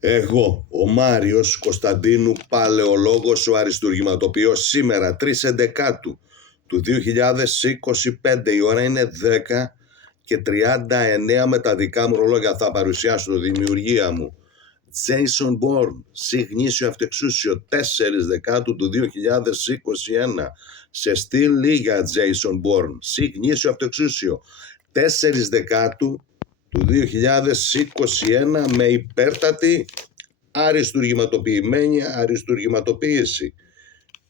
Εγώ, ο Μάριος Κωνσταντίνου, παλαιολόγος, ο αριστουργηματοποιός, σήμερα 3 Εντεκάτου του 2025, η ώρα είναι 10:39 με τα δικά μου ρολόγια. Θα παρουσιάσω τη δημιουργία μου. Jason Bourne, συγνήσιο αυτεξούσιο, 4 Δεκάτου του 2021, σε στυλ λίγα Jason Bourne, συγνήσιο αυτεξούσιο, 4 Δεκάτου του 2021, με υπέρτατη αριστουργηματοποιημένη αριστουργηματοποίηση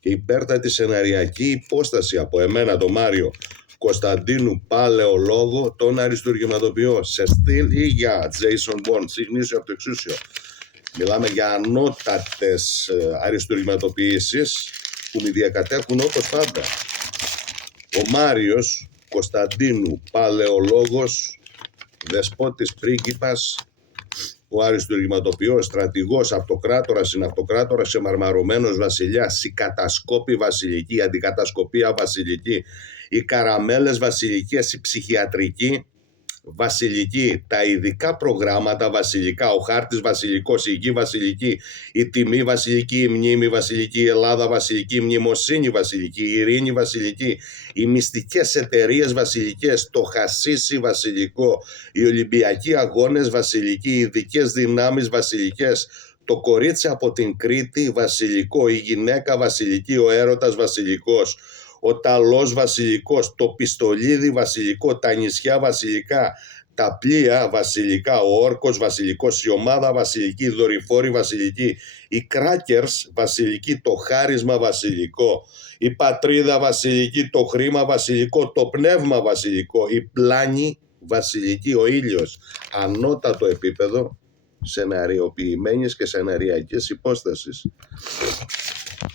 και υπέρτατη σεναριακή υπόσταση από εμένα, τον Μάριο Κωνσταντίνου, παλαιολόγο, τον αριστουργηματοποιό, σε στυλ ή για Jason Bourne, συγνήσιο αυτεξούσιο. Μιλάμε για ανώτατες αριστουργηματοποιήσεις που με διακατέχουν όπως πάντα. Ο Μάριος Κωνσταντίνου, παλαιολόγος, δεσπότης πρίγκιπας, ο αριστουργηματοποιός, στρατηγός, αυτοκράτορας, συναυτοκράτορας, εμαρμαρωμένος βασιλιάς, η κατασκόπη βασιλική, η αντικατασκοπία βασιλική, οι καραμέλες βασιλικές, η ψυχιατρική βασιλική, τα ειδικά προγράμματα βασιλικά, ο χάρτης βασιλικός, η γη βασιλική, η τιμή βασιλική, η μνήμη βασιλική, η Ελλάδα βασιλική, η μνημοσύνη βασιλική, η ειρήνη βασιλική, οι μυστικές εταιρείες βασιλικές, το χασίσι βασιλικό, οι Ολυμπιακοί αγώνες βασιλικοί, οι ειδικές δυνάμεις βασιλικές, το κορίτσι από την Κρήτη βασιλικό, η γυναίκα βασιλική, ο έρωτας βασιλικός, ο ταλός βασιλικός, το πιστολίδι βασιλικό, τα νησιά βασιλικά, τα πλοία βασιλικά, ο όρκος βασιλικός, η ομάδα βασιλική, οι δορυφόροι βασιλικοί, οι κράκερς βασιλικοί, το χάρισμα βασιλικό, η πατρίδα βασιλική, το χρήμα βασιλικό, το πνεύμα βασιλικό, η πλάνη βασιλική, ο ήλιος, ανώτατο επίπεδο σεναριοποιημένης και σεναριακής υπόστασης.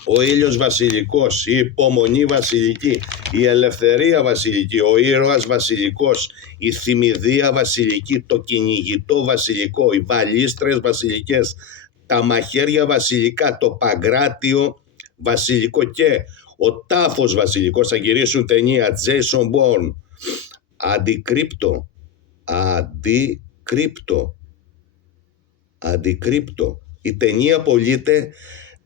Ο ήλιος βασιλικός, η υπομονή βασιλική, η ελευθερία βασιλική, ο ήρωας βασιλικός, η θυμηδία βασιλική, το κυνηγητό βασιλικό, οι βαλίστρες βασιλικές, τα μαχαίρια βασιλικά, το παγκράτιο βασιλικό και ο τάφος βασιλικός. Θα γυρίσουν ταινία Jason Bourne, αντικρύπτο. Η ταινία πωλείται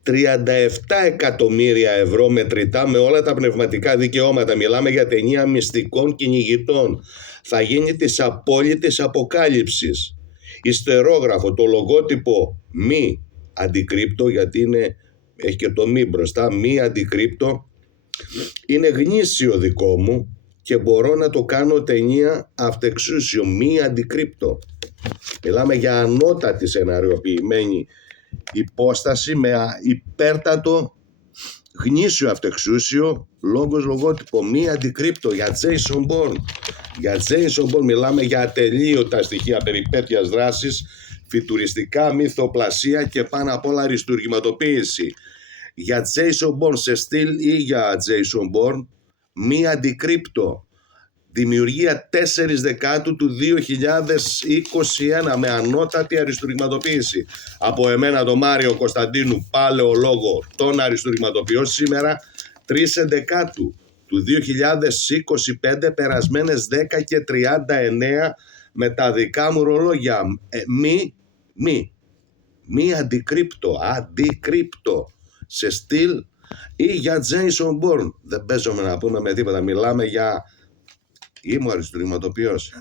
37 εκατομμύρια ευρώ μετρητά με όλα τα πνευματικά δικαιώματα. Μιλάμε για ταινία μυστικών κυνηγητών. Θα γίνει της απόλυτης αποκάλυψης. Ιστερόγραφο, το λογότυπο μη αντικρύπτο, γιατί έχει και το μη μπροστά, μη αντικρύπτο, είναι γνήσιο δικό μου και μπορώ να το κάνω ταινία αυτεξούσιο, μη αντικρύπτο. Μιλάμε για ανώτατη σεναριοποιημένη υπόσταση με υπέρτατο γνήσιο αυτεξούσιο, λόγος λογότυπο, μη αντικρύπτο, για Jason Bourne. Για Jason Bourne μιλάμε για ατελείωτα στοιχεία περιπέτειας δράσης, φυτουριστικά, μυθοπλασία και πάνω απ' όλα αριστουργηματοποίηση. Για Jason Bourne σε στυλ ή για Jason Bourne, μη αντικρύπτο. Δημιουργία 4 Δεκάτου του 2021 με ανώτατη αριστουργηματοποίηση. Από εμένα, τον Μάριο Κωνσταντίνου, παλαιολόγο, τον αριστουργηματοποιό, σήμερα 3 Εντεκάτου του 2025, περασμένες 10:39 με τα δικά μου ρολόγια. Μη αντικρύπτο σε στυλ ή για Jason Bourne. Δεν παίζομαι να πούμε με τίποτα, μιλάμε για... Είμαι ο αριστουργηματοποιός.